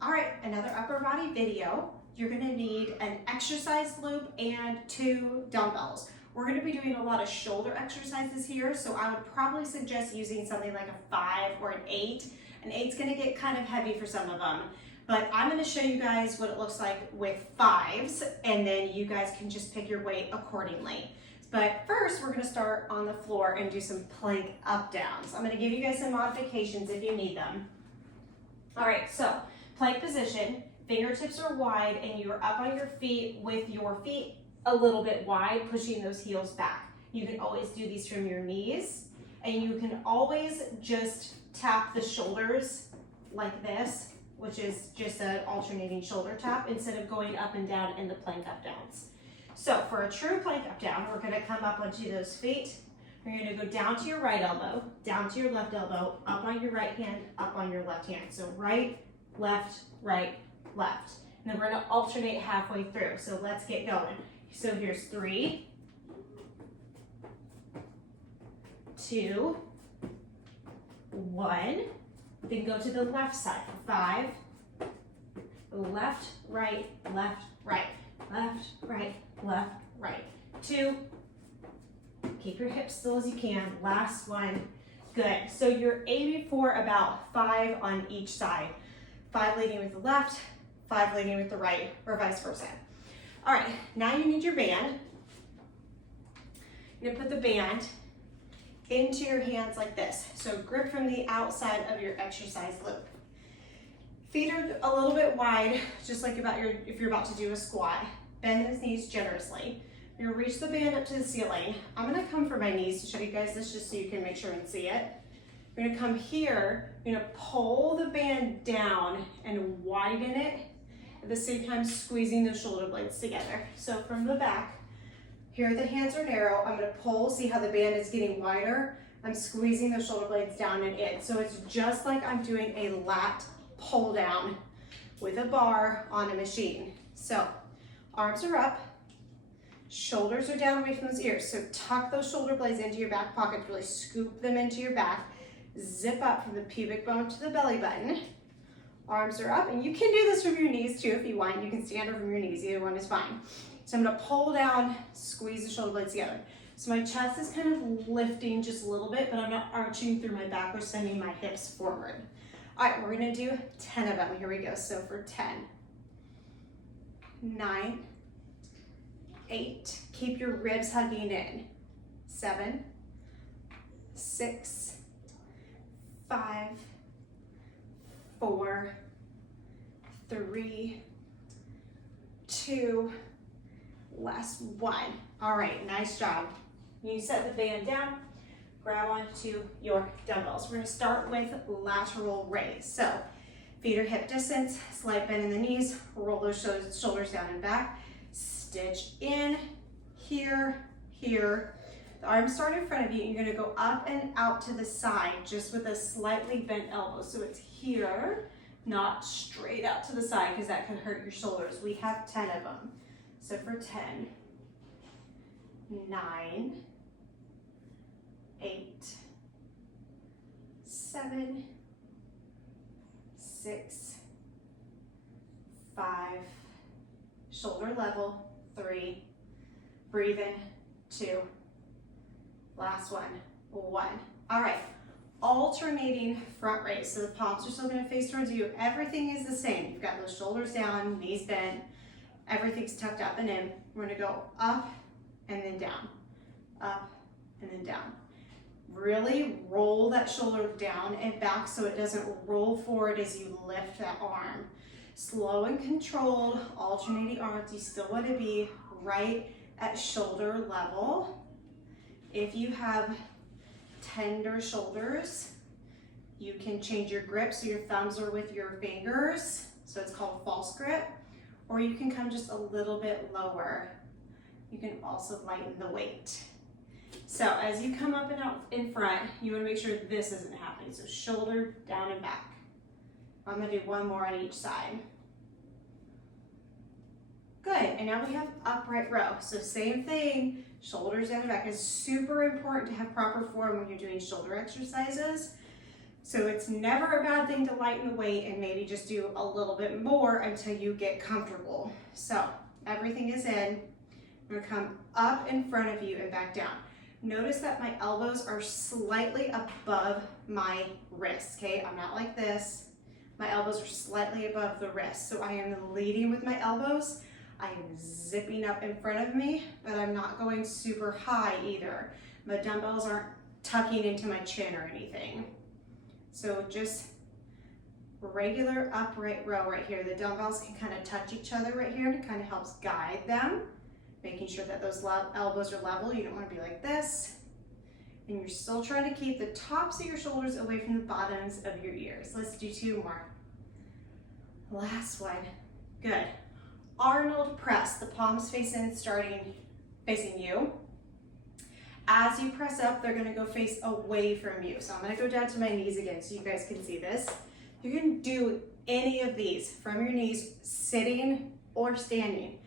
All right, another upper body video. You're gonna need an exercise loop and 2 dumbbells. We're gonna be doing a lot of shoulder exercises here, so I would probably suggest using something like a 5 or an 8. An 8's gonna get kind of heavy for some of them, but I'm gonna show you guys what it looks like with 5s, and then you guys can just pick your weight accordingly. But first, we're gonna start on the floor and do some plank up downs. I'm gonna give you guys some modifications if you need them. All right, so plank position, fingertips are wide and you're up on your feet with your feet a little bit wide, pushing those heels back. You can always do these from your knees, and you can always just tap the shoulders like this, which is just an alternating shoulder tap instead of going up and down in the plank up downs. So for a true plank up down, we're gonna come up onto those feet. You're gonna go down to your right elbow, down to your left elbow, up on your right hand, up on your left hand. So right, left, right, left. And then we're gonna alternate halfway through. So let's get going. So here's 3, 2, 1. Then go to the left side. 5, left, right, left, right, left, right, left, right. 2, keep your hips still as you can. Last one. Good. So you're aiming for about 5 on each side. 5 leading with the left, 5 leading with the right, or vice versa. All right, now you need your band. You're gonna put the band into your hands like this. So grip from the outside of your exercise loop. Feet are a little bit wide, just like if you're about to do a squat. Bend those knees generously. You're gonna reach the band up to the ceiling. I'm gonna come for my knees to show you guys this just so you can make sure and see it. You're gonna come here, you're gonna pull the band down and widen it, at the same time squeezing those shoulder blades together. So from the back, here the hands are narrow, I'm gonna pull, see how the band is getting wider? I'm squeezing those shoulder blades down and in. So it's just like I'm doing a lat pull down with a bar on a machine. So arms are up, shoulders are down away from those ears. So tuck those shoulder blades into your back pocket, really scoop them into your back. Zip up from the pubic bone to the belly button. Arms are up, and you can do this from your knees too if you want. You can stand or from your knees, either one is fine. So I'm gonna pull down, squeeze the shoulder blades together. So my chest is kind of lifting just a little bit, but I'm not arching through my back or sending my hips forward. All right, we're gonna do 10 of them. Here we go. So for 10, 9, 8, keep your ribs hugging in. 7, 6, 5, 4, 3, 2, last 1. All right, nice job. You set the band down, grab onto your dumbbells. We're gonna start with lateral raise. So feet are hip distance, slight bend in the knees, roll those shoulders down and back, stitch in, here, here. The arms start in front of you, and you're gonna go up and out to the side, just with a slightly bent elbow. So it's here, not straight out to the side, because that could hurt your shoulders. We have 10 of them. So for 10, 9, 8, 7, 6, 5, shoulder level, 3, breathe in, 2, last one, 1. All right, alternating front raise. So the palms are still gonna face towards you. Everything is the same. You've got those shoulders down, knees bent, everything's tucked up and in. We're gonna go up and then down, up and then down. Really roll that shoulder down and back so it doesn't roll forward as you lift that arm. Slow and controlled, alternating arms. You still wanna be right at shoulder level. If you have tender shoulders, you can change your grip so your thumbs are with your fingers, so it's called false grip, or you can come just a little bit lower. You can also lighten the weight. So as you come up and out in front, you want to make sure this isn't happening. So shoulder down and back. I'm going to do one more on each side. Good, and now we have upright row. So same thing, shoulders down and back. It's super important to have proper form when you're doing shoulder exercises. So it's never a bad thing to lighten the weight and maybe just do a little bit more until you get comfortable. So everything is in. I'm gonna come up in front of you and back down. Notice that my elbows are slightly above my wrists, okay? I'm not like this. My elbows are slightly above the wrist. So I am leading with my elbows. I am zipping up in front of me, but I'm not going super high either. My dumbbells aren't tucking into my chin or anything. So just regular upright row right here. The dumbbells can kind of touch each other right here, and it kind of helps guide them, making sure that those elbows are level. You don't want to be like this. And you're still trying to keep the tops of your shoulders away from the bottoms of your ears. Let's do 2 more. Last one. Good. Arnold press, the palms facing you. As you press up, they're gonna go face away from you. So I'm gonna go down to my knees again so you guys can see this. You can do any of these from your knees, sitting or standing.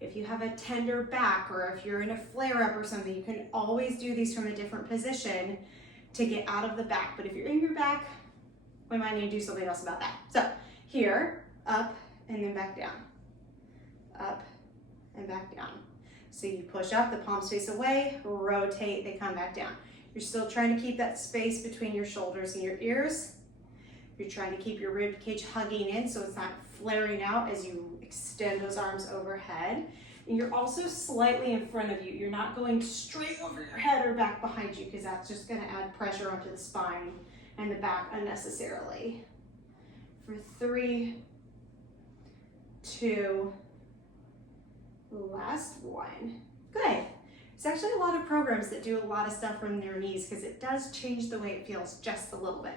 If you have a tender back or if you're in a flare-up or something, you can always do these from a different position to get out of the back. But if you're in your back, we might need to do something else about that. So here, up and then back down. Up and back down. So you push up, the palms face away, rotate, they come back down. You're still trying to keep that space between your shoulders and your ears. You're trying to keep your rib cage hugging in so it's not flaring out as you extend those arms overhead. And you're also slightly in front of you. You're not going straight over your head or back behind you because that's just gonna add pressure onto the spine and the back unnecessarily. For 3, 2, last one. Good. There's actually a lot of programs that do a lot of stuff from their knees because it does change the way it feels just a little bit.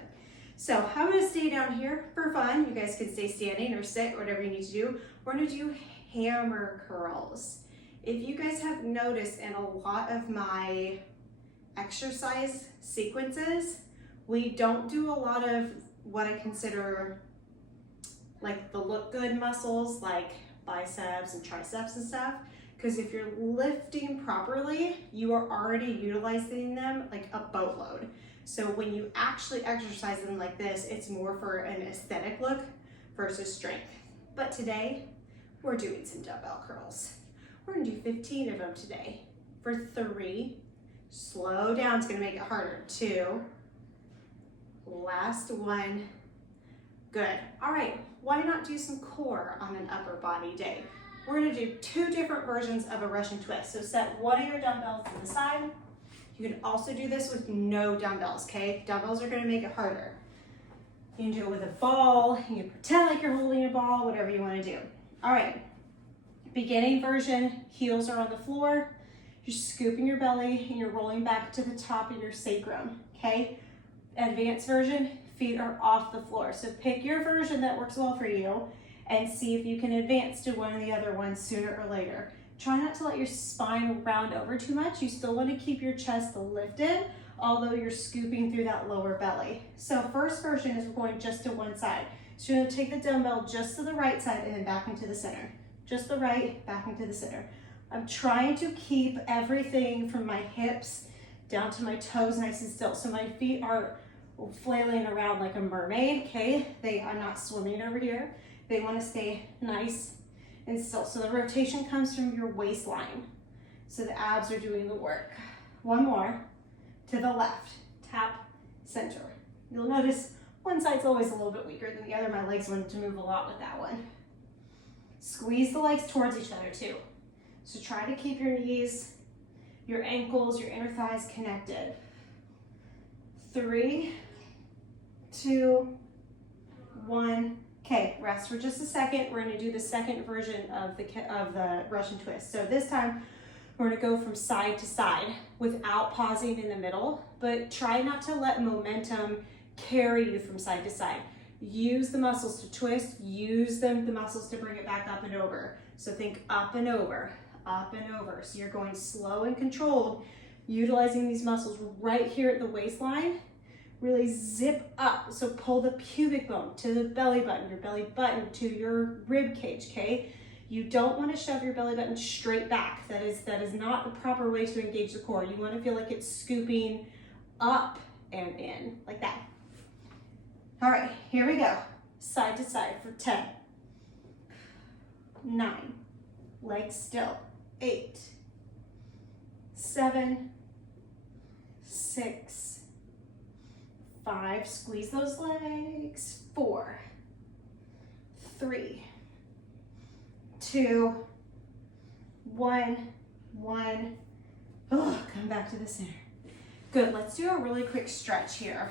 So I'm gonna stay down here for fun. You guys can stay standing or sit or whatever you need to do. We're gonna do hammer curls. If you guys have noticed in a lot of my exercise sequences, we don't do a lot of what I consider like the look good muscles like biceps and triceps and stuff, because if you're lifting properly, you are already utilizing them like a boatload. So when you actually exercise them like this, it's more for an aesthetic look versus strength. But today, we're doing some dumbbell curls. We're gonna do 15 of them today. For 3, slow down, it's gonna make it harder. 2, last one, good. All right, why not do some core on an upper body day? We're gonna do 2 different versions of a Russian twist. So set one of your dumbbells to the side. You can also do this with no dumbbells, okay? Dumbbells are gonna make it harder. You can do it with a ball, you can pretend like you're holding a ball, whatever you wanna do. All right, beginning version, heels are on the floor, you're scooping your belly and you're rolling back to the top of your sacrum, okay? Advanced version, feet are off the floor. So pick your version that works well for you and see if you can advance to one of the other ones sooner or later. Try not to let your spine round over too much. You still want to keep your chest lifted, although you're scooping through that lower belly. So first version is we're going just to one side. So you're going to take the dumbbell just to the right side and then back into the center. Just the right, back into the center. I'm trying to keep everything from my hips down to my toes nice and still. So my feet are flailing around like a mermaid, okay? They are not swimming over here. They want to stay nice and still. So the rotation comes from your waistline. So the abs are doing the work. One more, to the left, tap, center. You'll notice one side's always a little bit weaker than the other. My legs wanted to move a lot with that one. Squeeze the legs towards each other too. So try to keep your knees, your ankles, your inner thighs connected. 3, 2, 1. Okay, rest for just a second. We're gonna do the second version of the Russian twist. So this time, we're gonna go from side to side without pausing in the middle, but try not to let momentum carry you from side to side. Use the muscles to twist, use the muscles to bring it back up and over. So think up and over, up and over. So you're going slow and controlled, utilizing these muscles right here at the waistline. Really zip up, so pull the pubic bone to the belly button, your belly button to your rib cage, okay? You don't want to shove your belly button straight back. That is not the proper way to engage the core. You want to feel like it's scooping up and in, like that. All right, here we go. Side to side for 10, 9, legs still, 8, 7, 6, 5, squeeze those legs, 4, 3, 2, 1, 1. Oh, come back to the center. Good, let's do a really quick stretch here.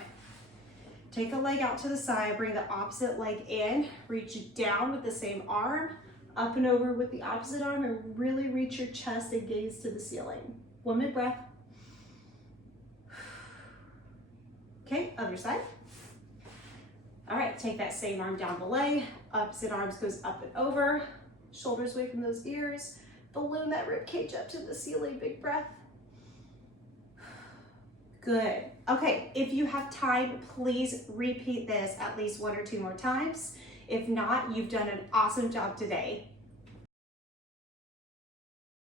Take a leg out to the side, bring the opposite leg in, reach down with the same arm, up and over with the opposite arm, and really reach your chest and gaze to the ceiling. 1 minute breath. Okay, other side. All right, take that same arm down the leg, opposite arms goes up and over, shoulders away from those ears, balloon that rib cage up to the ceiling, big breath. Good. Okay, if you have time, please repeat this at least 1 or 2 more times. If not, you've done an awesome job today.